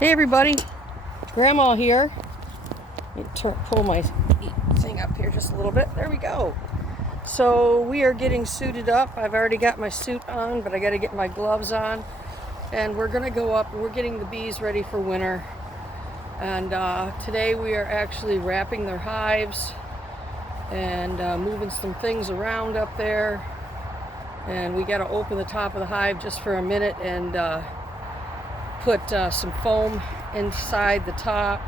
Hey everybody, Grandma here. Let me pull my thing up here just a little bit. There we go. So we are getting suited up. I've already got my suit on, but I got to get my gloves on. And we're going to go up. We're getting the bees ready for winter. And today we are actually wrapping their hives and moving some things around up there. And we got to open the top of the hive just for a minute and put some foam inside the top.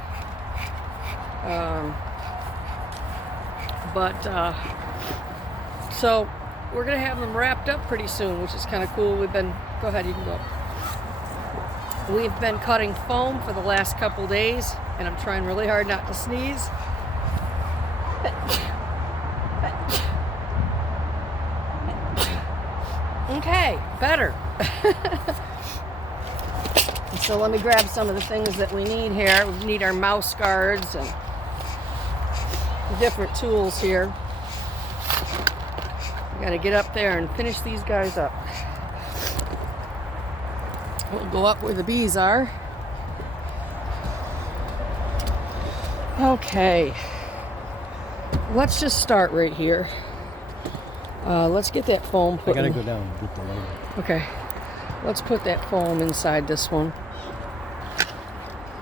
So we're gonna have them wrapped up pretty soon, which is kind of cool. Go ahead, you can go up. We've been cutting foam for the last couple days, and I'm trying really hard not to sneeze. Okay, better. So let me grab some of the things that we need here. We need our mouse guards and different tools here. We gotta get up there and finish these guys up. We'll go up where the bees are. Okay. Let's just start right here. Let's get that foam put in. I gotta go down and get the light. Okay. Let's put that foam inside this one.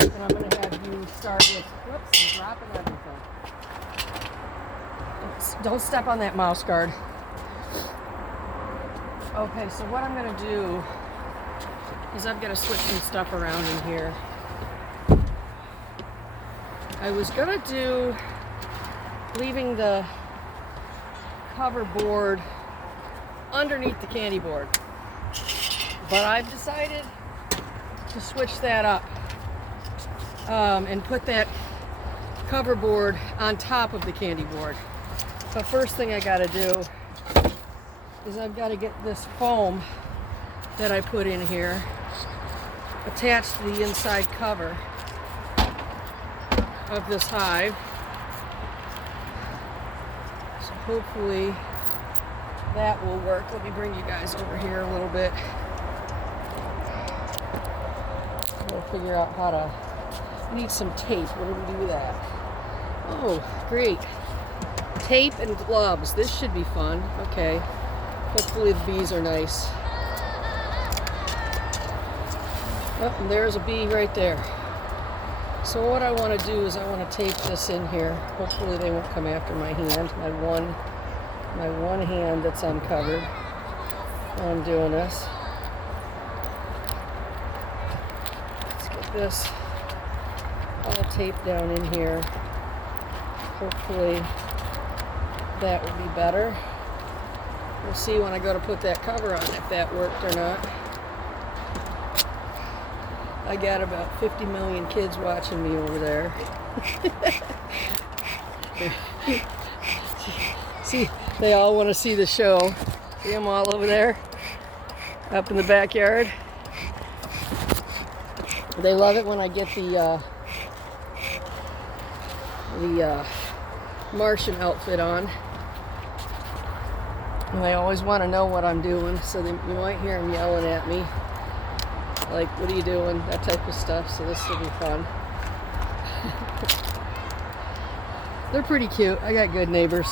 And I'm going to have you start with, whoops, I'm dropping everything. Don't step on that mouse guard. Okay, so what I'm going to do is I've got to switch some stuff around in here. I was going to do leaving the cover board underneath the candy board. But I've decided to switch that up and put that cover board on top of the candy board. But first thing I gotta do is I've got to get this foam that I put in here attached to the inside cover of this hive. So hopefully that will work. Let me bring you guys over here a little bit. We'll figure out how to. We need some tape. What do we do with that? Oh, great. Tape and gloves. This should be fun. Okay. Hopefully the bees are nice. Oh, and there's a bee right there. So what I want to do is I want to tape this in here. Hopefully they won't come after my hand. My one hand that's uncovered while I'm doing this. This all taped down in here. Hopefully that will be better. We'll see when I go to put that cover on if that worked or not. I got about 50 million kids watching me over there. See, they all want to see the show. See them all over there up in the backyard. They love it when I get the Martian outfit on. And they always want to know what I'm doing, so you might hear them yelling at me. Like, what are you doing? That type of stuff, so this will be fun. They're pretty cute. I got good neighbors.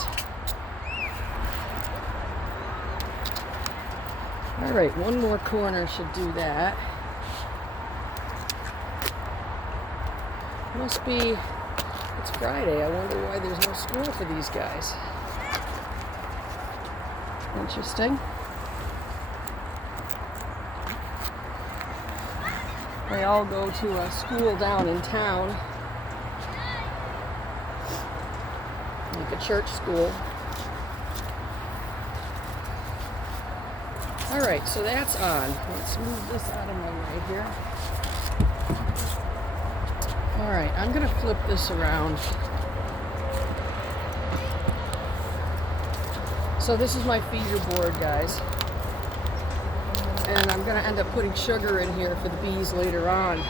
Alright, one more corner should do that. Must be, it's Friday. I wonder why there's no school for these guys. Interesting. They all go to a school down in town, like a church school. Alright, so that's on. Let's move this out of my way here. Alright, I'm going to flip this around. So this is my feeder board, guys. And I'm going to end up putting sugar in here for the bees later on.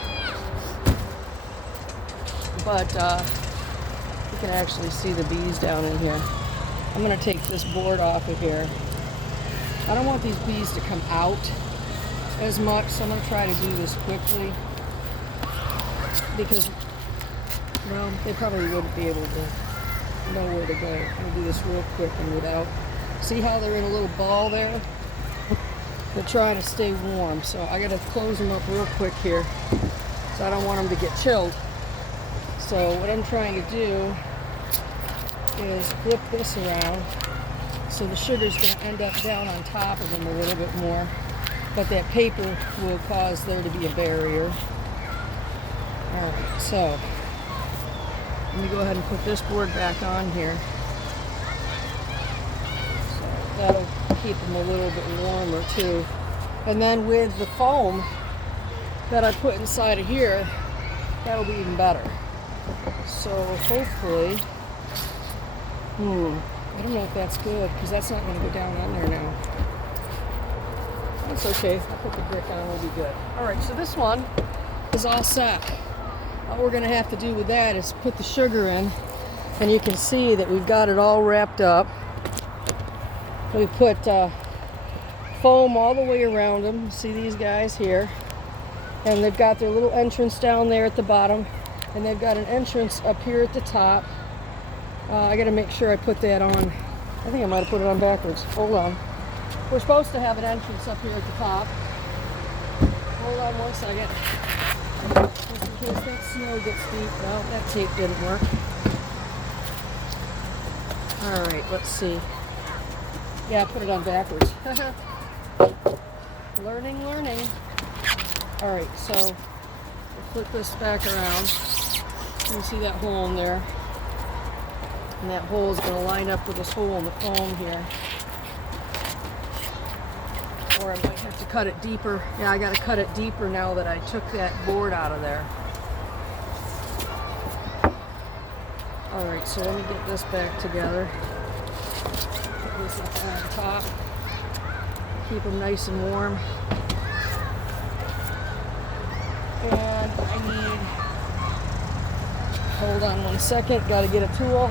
But you can actually see the bees down in here. I'm going to take this board off of here. I don't want these bees to come out as much, so I'm going to try to do this quickly. because, well, they probably wouldn't be able to know where to go. I'm going to do this real quick and without. See how they're in a little ball there? They're trying to stay warm, so I got to close them up real quick here. So I don't want them to get chilled. So what I'm trying to do is flip this around. So the sugar's going to end up down on top of them a little bit more. But that paper will cause there to be a barrier. Alright, so let me go ahead and put this board back on here. So that'll keep them a little bit warmer too. And then with the foam that I put inside of here, that'll be even better. So hopefully, I don't know if that's good because that's not going to go down on there now. That's okay. I'll put the brick on, we'll be good. Alright, so this one is all set. All we're going to have to do with that is put the sugar in, and you can see that we've got it all wrapped up. We put foam all the way around them. See these guys here? And they've got their little entrance down there at the bottom, and they've got an entrance up here at the top. I got to make sure I put that on. I think I might have put it on backwards. Hold on. We're supposed to have an entrance up here at the top. Hold on one second. Just in case that snow gets deep. Well, that tape didn't work. Alright, let's see. Yeah, I put it on backwards. Learning. Alright, so we'll flip this back around. You can see that hole in there. And that hole is going to line up with this hole in the foam here. Or I might have to cut it deeper. Yeah, I got to cut it deeper now that I took that board out of there. Alright, so let me get this back together. Put this up on top. Keep them nice and warm. And I need, hold on one second, got to get a tool.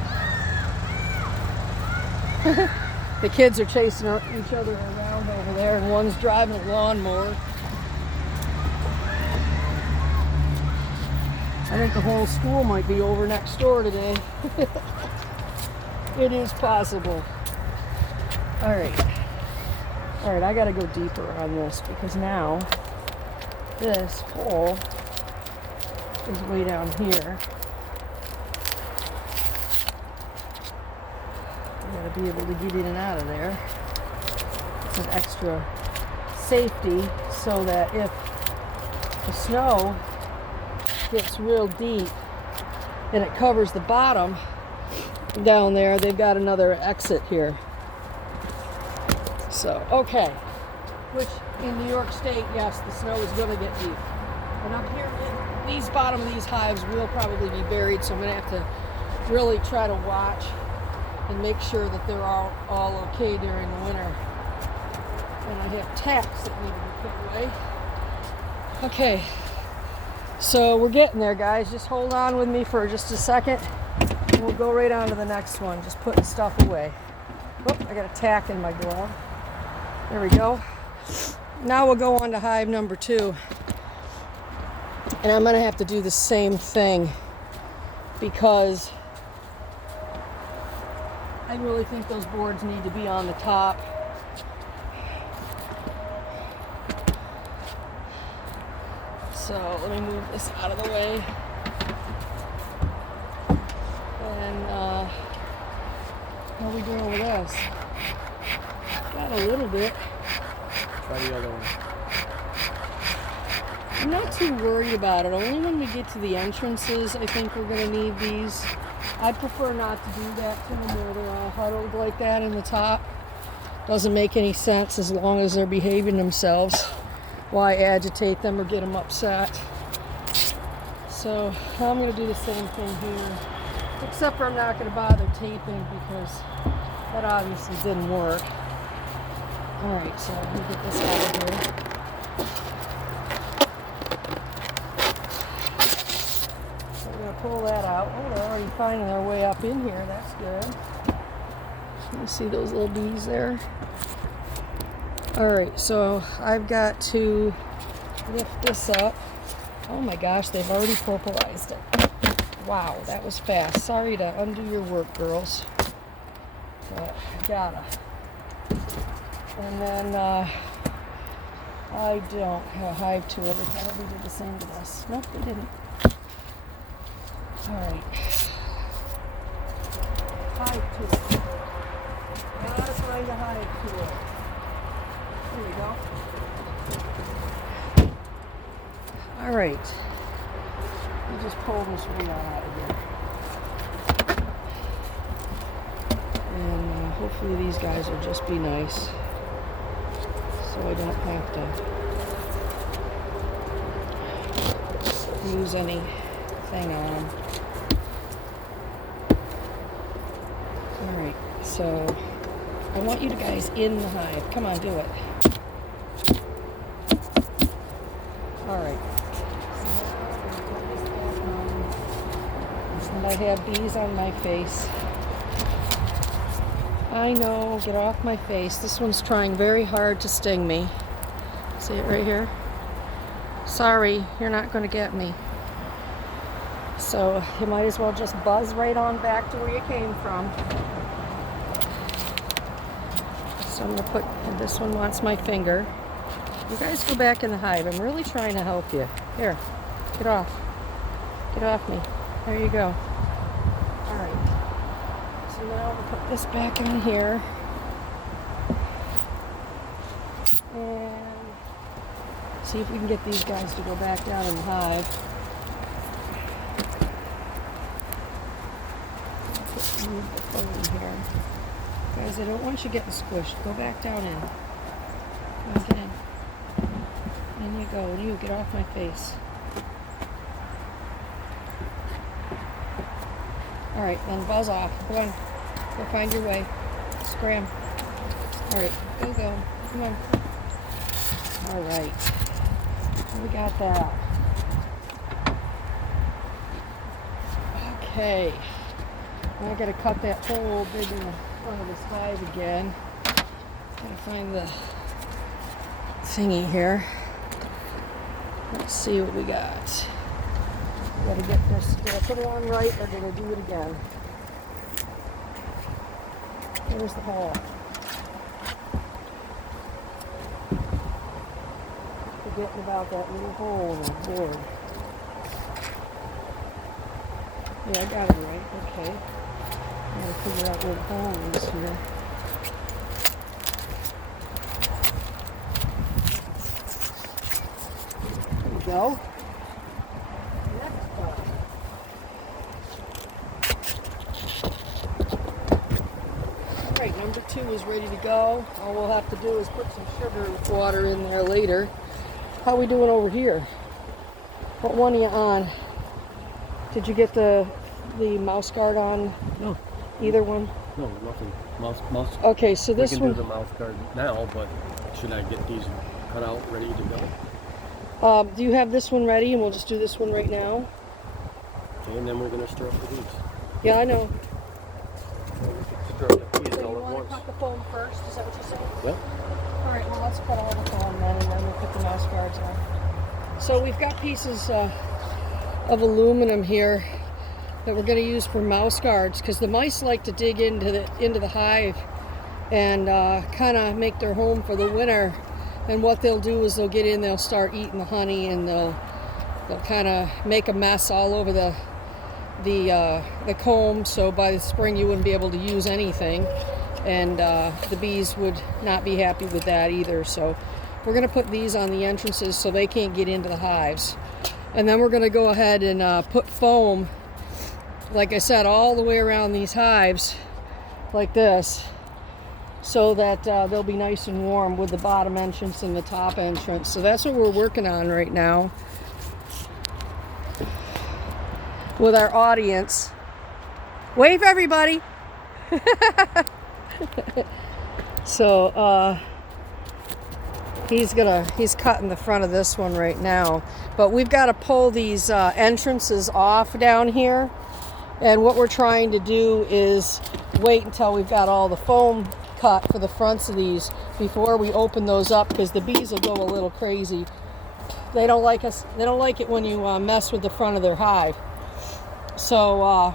The kids are chasing each other around over there, and one's driving a lawnmower. I think the whole school might be over next door today. It is possible. Alright, I gotta go deeper on this because now this hole is way down here. I gotta be able to get in and out of there. It's an extra safety so that if the snow gets real deep and it covers the bottom down there, they've got another exit here. So, okay. Which in New York State, yes, the snow is going to get deep. And up here, these bottom of these hives will probably be buried, so I'm going to have to really try to watch and make sure that they're all okay during the winter. And I have tacks that need to be put away. Okay, so we're getting there, guys. Just hold on with me for just a second, and we'll go right on to the next one. Just putting stuff away. Whoop, I got a tack in my glove. There we go. Now we'll go on to hive number 2. And I'm going to have to do the same thing because I really think those boards need to be on the top. So let me move this out of the way. And how are we doing with this? Got a little bit. Try the other one. I'm not too worried about it. Only when we get to the entrances, I think we're going to need these. I prefer not to do that to them where they're all huddled like that in the top. Doesn't make any sense as long as they're behaving themselves. Why agitate them or get them upset? So I'm going to do the same thing here. Except for I'm not going to bother taping because that obviously didn't work. Alright, so let me get this out of here. So we're going to pull that out. Oh, they're already finding their way up in here. That's good. You see those little bees there? Alright, so I've got to lift this up Oh my gosh, they've already pulverized it. Wow, that was fast. Sorry to undo your work, girls. But I gotta. And then I don't have a hive tool. They probably did the same to us. Nope, they didn't. Alright. Hive tool. Gotta find a hive tool. Here we go. Alright. You just pull this right out of here. And hopefully these guys will just be nice. So I don't have to use anything on them. Alright, so I want you guys in the hive. Come on, do it. Alright. And I have bees on my face. I know, get off my face. This one's trying very hard to sting me. See it right here? Sorry, you're not going to get me. So you might as well just buzz right on back to where you came from. So I'm going to put, and this one wants my finger. You guys go back in the hive. I'm really trying to help you. Here, get off. Get off me. There you go. All right. So now we'll put this back in here. And see if we can get these guys to go back down in the hive. Move the phone here. Guys, I don't want you getting squished. Go back down in. Come on, get in. In you go. And you get off my face. Alright, then buzz off. Go on. Go find your way. Scram. Alright, go. Come on. Alright. We got that. Okay. Now I gotta cut that hole big in the front of this hive again. Gotta find the thingy here. Let's see what we got. Gotta get this. Did I put it on right or did I do it again? Where's the hole? Forgetting about that little hole in the board. Yeah, I got it right. Okay. I gotta figure out where the hole is here. There we go. Alright, number 2 is ready to go. All we'll have to do is put some sugar water in there later. How we doing over here? What one are you on? Did you get the mouse guard on? No. Either one? No, nothing. Mouse. Okay, so this we one. can do the mouse guard now, but should I get these cut out, ready to go? Do you have this one ready? And we'll just do this one right now. Okay, and then we're gonna stir up the bees. Yeah, I know. So we can stir up the bees So you all at want once. to cut the foam first? Is that what you're saying? Yep. All right. Well, let's cut all the foam then, and then we'll put the mouse guards on. So we've got pieces of aluminum here that we're going to use for mouse guards because the mice like to dig into the hive and kind of make their home for the winter. And what they'll do is they'll get in, they'll start eating the honey, and they'll kind of make a mess all over the comb. So by the spring you wouldn't be able to use anything, and the bees would not be happy with that either. So we're going to put these on the entrances so they can't get into the hives. And then we're going to go ahead and put foam, like I said, all the way around these hives like this, so that they'll be nice and warm with the bottom entrance and the top entrance. So that's what we're working on right now with our audience. Wave, everybody. So he's cutting the front of this one right now, but we've got to pull these entrances off down here, and what we're trying to do is wait until we've got all the foam cut for the fronts of these before we open those up, because the bees will go a little crazy. They don't like us. They don't like it when you mess with the front of their hive. So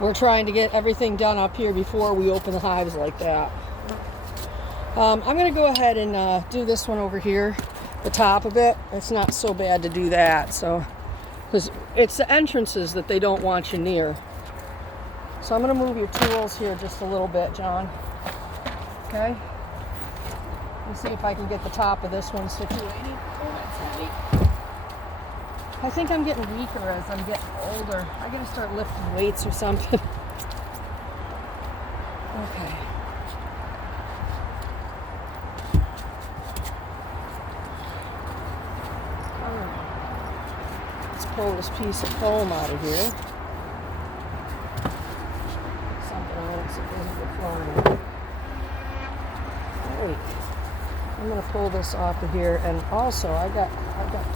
we're trying to get everything done up here before we open the hives like that. I'm going to go ahead and do this one over here, the top of it. It's not so bad to do that. So, because it's the entrances that they don't want you near. So I'm going to move your tools here just a little bit, John. Okay. Let's see if I can get the top of this one situated. Oh, that's heavy. I think I'm getting weaker as I'm getting older. I gotta start lifting weights or something. Okay. All right. Let's pull this piece of foam out of here. Something on it so it doesn't get flying. All right. I'm gonna pull this off of here, and also I've got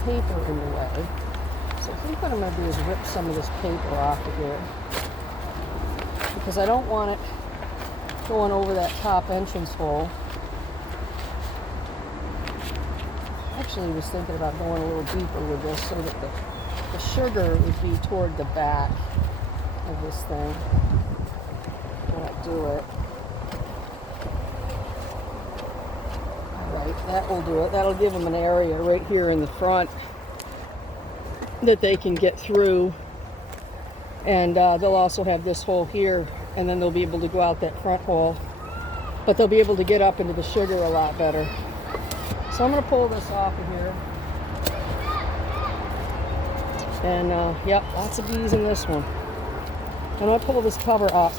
paper in the way. So I think what I'm going to do is rip some of this paper off of here, because I don't want it going over that top entrance hole. Actually, I was thinking about going a little deeper with this so that the sugar would be toward the back of this thing when I do it. Alright, that will do it. That'll give them an area right here in the front that they can get through, and they'll also have this hole here, and then they'll be able to go out that front hole, but they'll be able to get up into the sugar a lot better. So I'm going to pull this off of here, and yep, lots of bees in this one. I'm going to pull this cover up.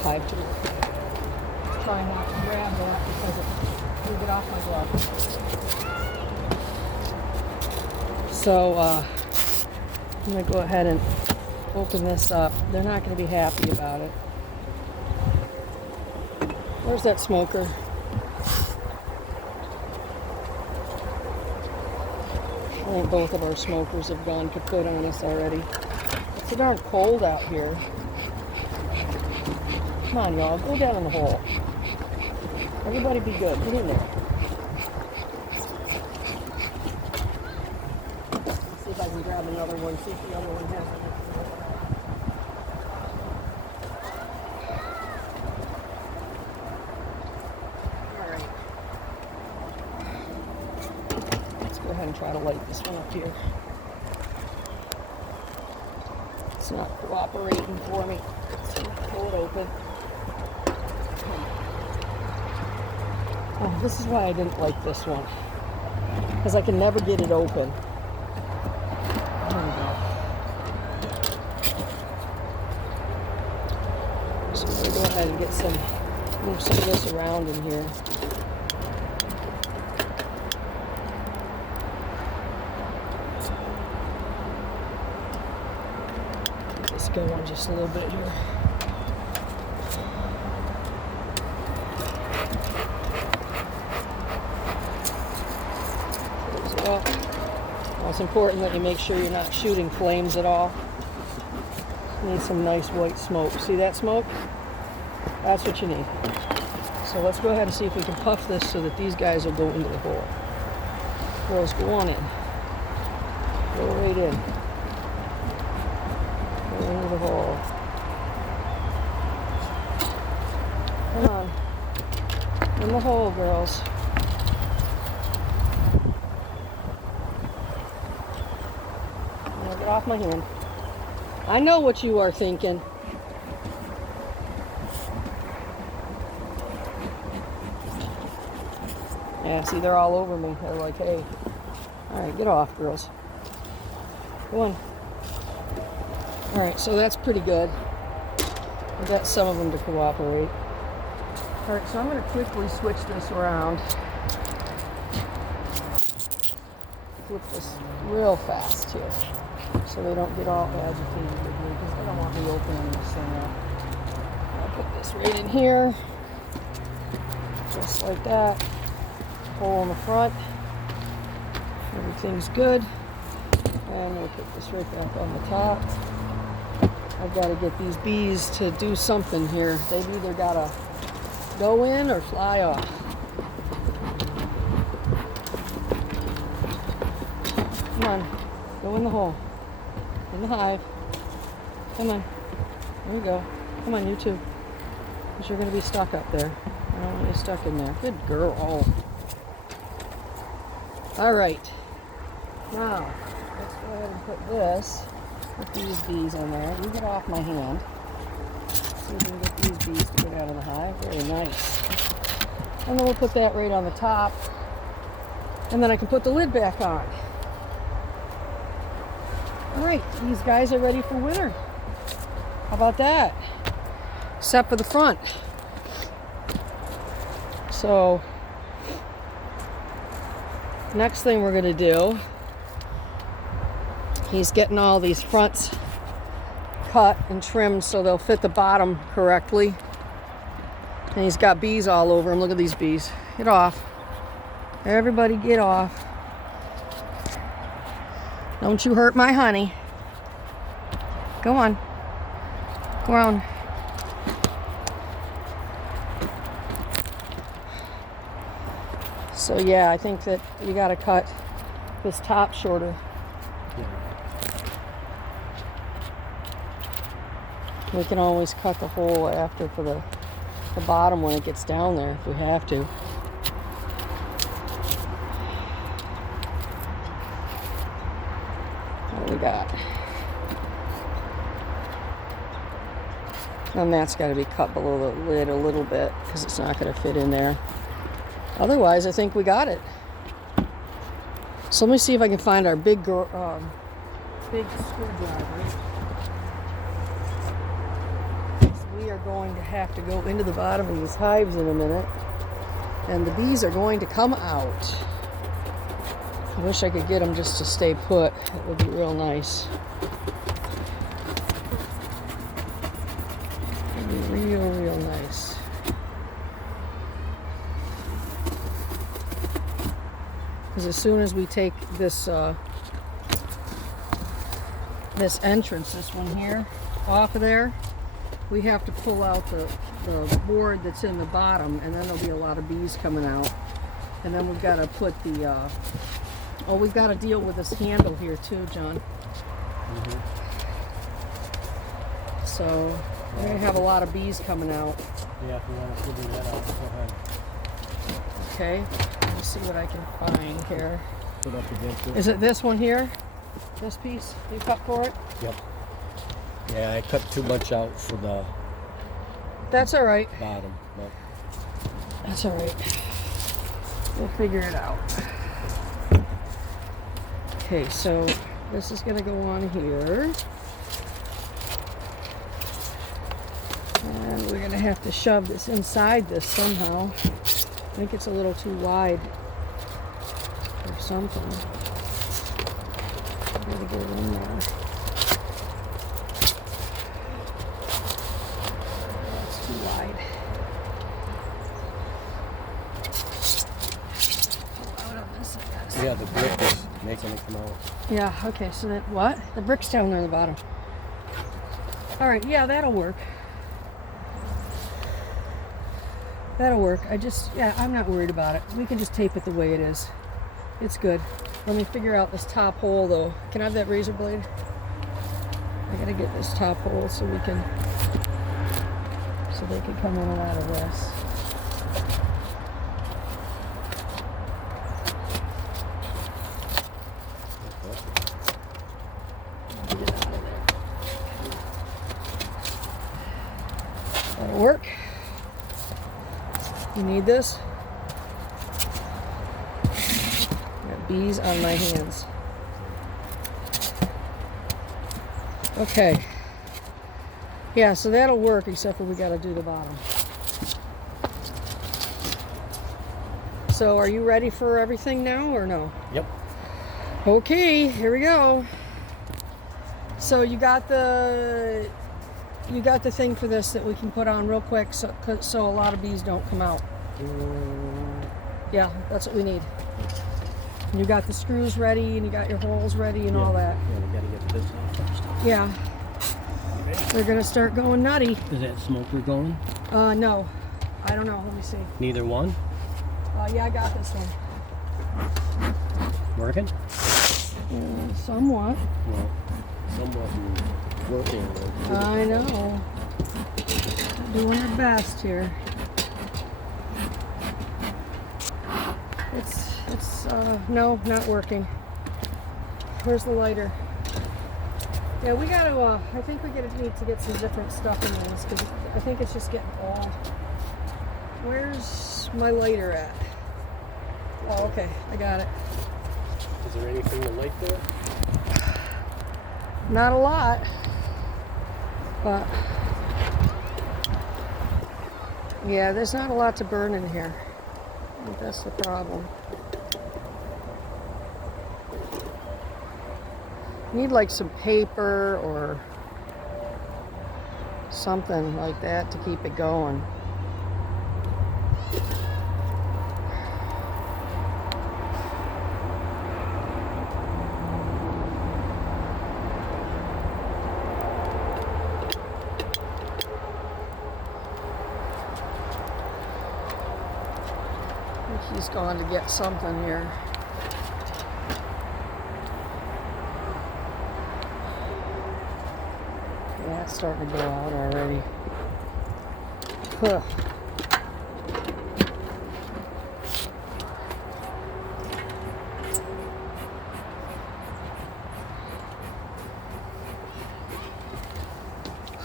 Hive tool. Try not to grab that because it will get off my glove. So I'm going to go ahead and open this up. They're not going to be happy about it. Where's that smoker? I think both of our smokers have gone kaput on us already. It's so darn cold out here. Come on, y'all. Go down in the hole. Everybody be good. Get in there. See if I can grab another one, see if the other one has it. Alright. Let's go ahead and try to light this one up here. It's not cooperating for me. So pull it open. Oh, this is why I didn't like this one. Because I can never get it open. There we go. So I'm going to go ahead and get move some of this around in here. Get this going just a little bit here. Close it up. Well, it's important that you make sure you're not shooting flames at all. You need some nice white smoke. See that smoke? That's what you need. So let's go ahead and see if we can puff this so that these guys will go into the hole. Girls, go on in. Go right in. Go into the hole. Come on. In the hole, girls. Now get off my hand. I know what you are thinking. Yeah, see, they're all over me. They're like, hey. Alright, get off, girls. Go on. Alright, so that's pretty good. I got some of them to cooperate. Alright, so I'm going to quickly switch this around. Flip this real fast here, so they don't get all agitated with me, because they don't want me opening this thing up. I'll put this right in here, just like that. Hole in the front. Everything's good. And I'm going to put this right back on the top. I've got to get these bees to do something here. They've either got to go in or fly off. Come on. Go in the hole. In the hive. Come on. There we go. Come on, you too. Because you're going to be stuck up there. I don't want you stuck in there. Good girl. All right. Now, let's go ahead and put this, put these bees in there. You get off my hand. See if we can get these bees to get out of the hive. Very nice. And then we'll put that right on the top. And then I can put the lid back on. All right, these guys are ready for winter. How about that? Except for the front. So, next thing we're gonna do, he's getting all these fronts cut and trimmed so they'll fit the bottom correctly. And he's got bees all over him. Look at these bees. Get off. Everybody get off. Don't you hurt my honey. Go on. Go on. So yeah, I think that you gotta cut this top shorter. We can always cut the hole after for the bottom when it gets down there if we have to. What do we got? And that's got to be cut below the lid a little bit because it's not going to fit in there. Otherwise, I think we got it. So let me see if I can find our big screwdriver. We are going to have to go into the bottom of these hives in a minute. And the bees are going to come out. I wish I could get them just to stay put. It would be real nice. It would be real, real nice. Because as soon as we take this this entrance, this one here, off of there, we have to pull out the board that's in the bottom, and then there'll be a lot of bees coming out. And then we've got to put the oh, we've got to deal with this handle here too, John. So we're going to have a lot of bees coming out. Yeah, if we want to figure that out, go ahead. Okay, let me see what I can find here. Put up against it. Is it this one here? This piece you cut for it? Yep. Yeah, I cut too much out for the That's all right. bottom. But That's all right. We'll figure it out. Okay, so this is going to go on here. And we're going to have to shove this inside this somehow. I think it's a little too wide or something. I'm going to get it in there. That's too wide. Pull out on this, I guess. yeah, the brick is making it come out. Yeah, okay, so that, what? The brick's down there at the bottom. All right, yeah, that'll work. That'll work. I'm not worried about it. We can just tape it the way it is. It's good. Let me figure out this top hole though. Can I have that razor blade? I gotta get this top hole so they can come in and out of this. Get it out of there. That'll work. You need this? Got bees on my hands. Okay. Yeah, so that'll work except for we got to do the bottom. So are you ready for everything now or no? Yep. Okay, here we go. So you got the thing for this that we can put on real quick so a lot of bees don't come out. Yeah, that's what we need. And you got the screws ready and you got your holes ready and all that. Yeah, we gotta get this off first. Yeah. They're gonna start going nutty. Is that smoker going? No. I don't know. Let me see. Neither one? Yeah, I got this one. Working? Somewhat. Well, somewhat working. I know. Doing our best here. No, not working. Where's the lighter? Yeah, we gotta, I think we need to get some different stuff in this because I think it's just getting all. Where's my lighter at? Oh, okay, I got it. Is there anything to light there? Not a lot, but yeah, there's not a lot to burn in here. I think that's the problem. Need like some paper or something like that to keep it going. I think he's gone to get something here. Yeah, it's starting to go out already. Huh.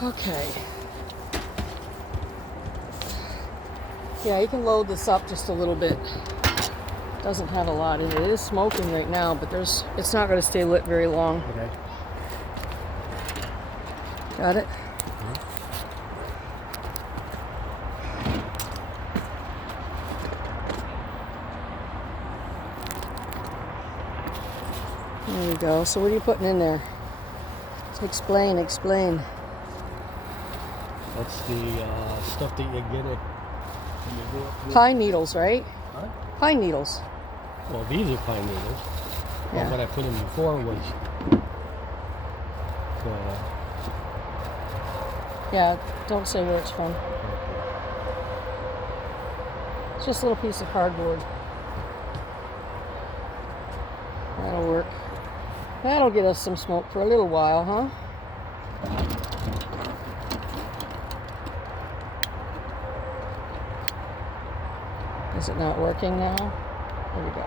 Okay. Yeah, you can load this up just a little bit. Doesn't have a lot in it. It is smoking right now, but it's not going to stay lit very long. Okay. Got it? There we go. So what are you putting in there? Explain. That's the stuff that you get at when you go up. Pine needles, right? Huh? Pine needles. Well, these are pine needles. Yeah. Well, what I put in before was Yeah, don't say where it's from. It's just a little piece of cardboard. That'll work. That'll get us some smoke for a little while, huh? Is it not working now? There we go.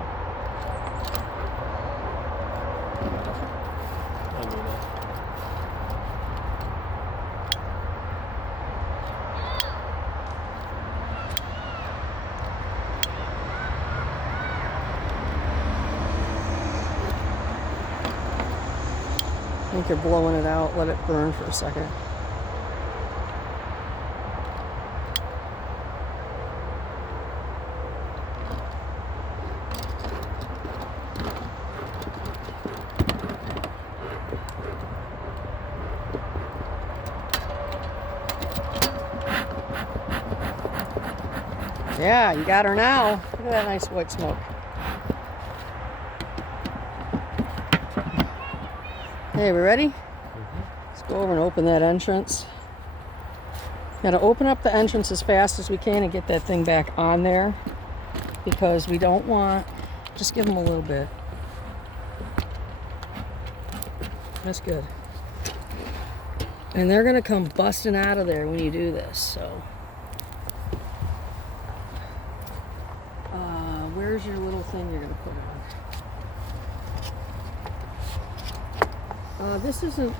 I think you're blowing it out. Let it burn for a second. Yeah, you got her now. Look at that nice white smoke. Hey, we ready? Let's go over and open that entrance. Gotta open up the entrance as fast as we can and get that thing back on there because we don't want, just give them a little bit. That's good. And they're gonna come busting out of there when you do this, so. Where's your little thing you're gonna put on? This isn't,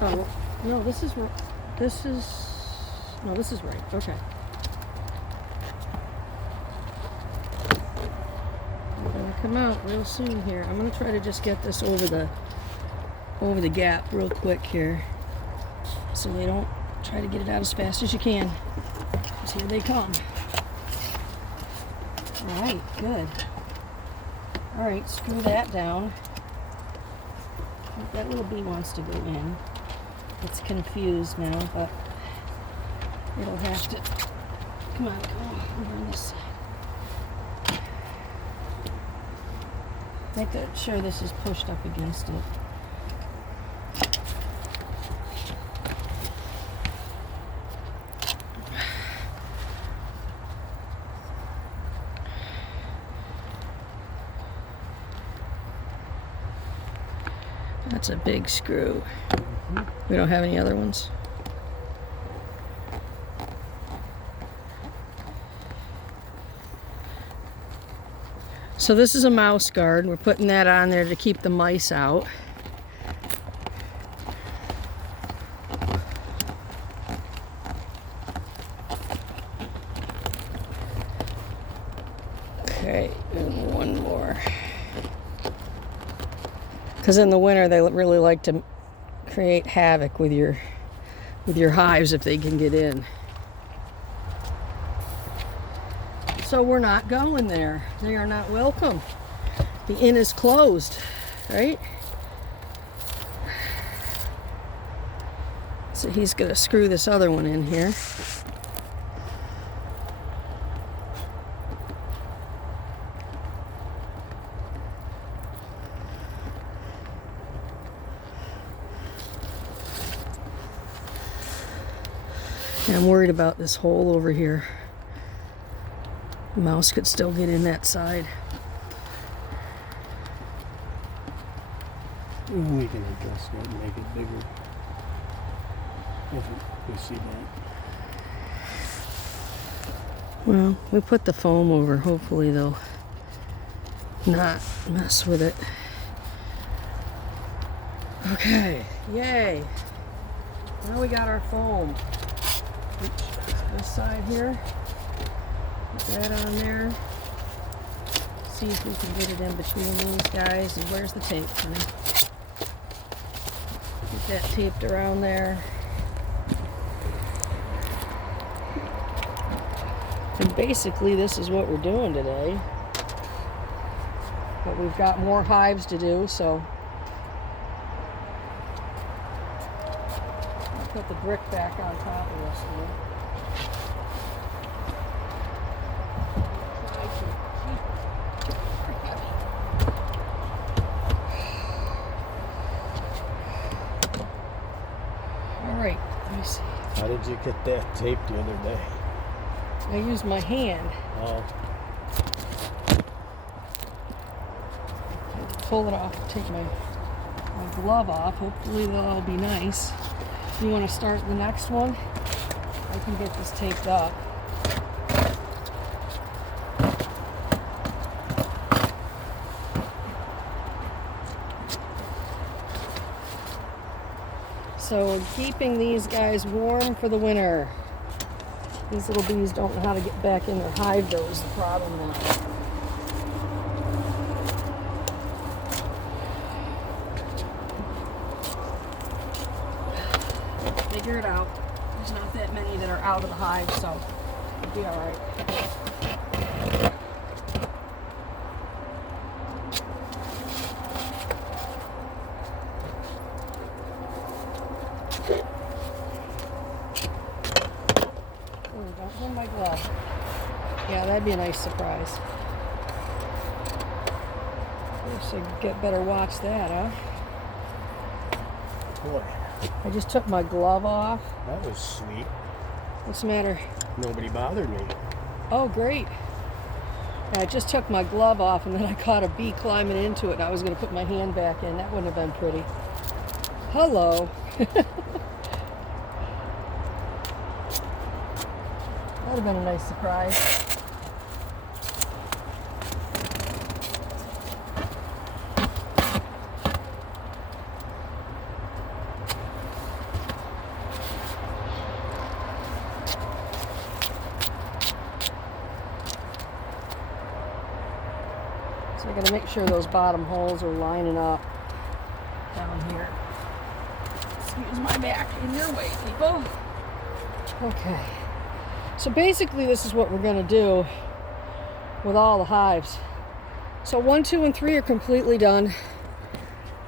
oh, no, this is right. This is right, okay. They're gonna come out real soon here. I'm gonna try to just get this over the gap real quick here so they don't try to get it out as fast as you can. Because here they come. All right, good. All right, screw that down. That little bee wants to go in. It's confused now, but it'll have to. Come on, go over on this side. Make sure this is pushed up against it. That's a big screw. We don't have any other ones. So this is a mouse guard. We're putting that on there to keep the mice out. Okay, and one more. Because in the winter they really like to create havoc with your hives if they can get in. So we're not going there. They are not welcome. The inn is closed, right? So he's gonna screw this other one in here. And I'm worried about this hole over here. The mouse could still get in that side. We can adjust it and make it bigger if we see that. Well, we put the foam over. Hopefully they'll not mess with it. Okay, yay. Now we got our foam. This side here. Put that on there. See if we can get it in between these guys. And where's the tape, honey? Get that taped around there. And basically this is what we're doing today. But we've got more hives to do, so I'll put the brick back on top of this one. Alright, let me see. How did you get that tape the other day? I used my hand. Oh. Pull it off, take my glove off. Hopefully they'll all be nice. You want to start the next one? I can get this taped up. So we're keeping these guys warm for the winter. These little bees don't know how to get back in their hive, though, is the problem now. Figure it out. There's not that many that are out of the hive, so it'll be all right. Don't hold my glove. Yeah, that'd be a nice surprise. Guess I get better watch that, huh? Boy, I just took my glove off. that was sweet. What's the matter? Nobody bothered me. Oh, great. Yeah, I just took my glove off and then I caught a bee climbing into it and I was going to put my hand back in. That wouldn't have been pretty. Hello. That would have been a nice surprise. So I got to make sure those bottom holes are lining up down here. Excuse my back in your way, people. Okay. So basically this is what we're going to do with all the hives. So 1, 2, and 3 are completely done.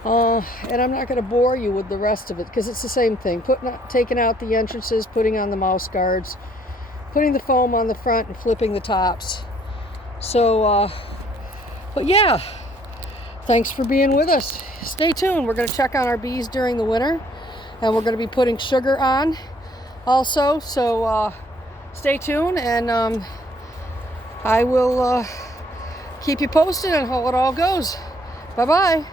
And I'm not going to bore you with the rest of it because it's the same thing. Taking out the entrances, putting on the mouse guards, putting the foam on the front and flipping the tops. So, but yeah, thanks for being with us. Stay tuned. We're going to check on our bees during the winter and we're going to be putting sugar on also. So, stay tuned, and I will keep you posted on how it all goes. Bye-bye.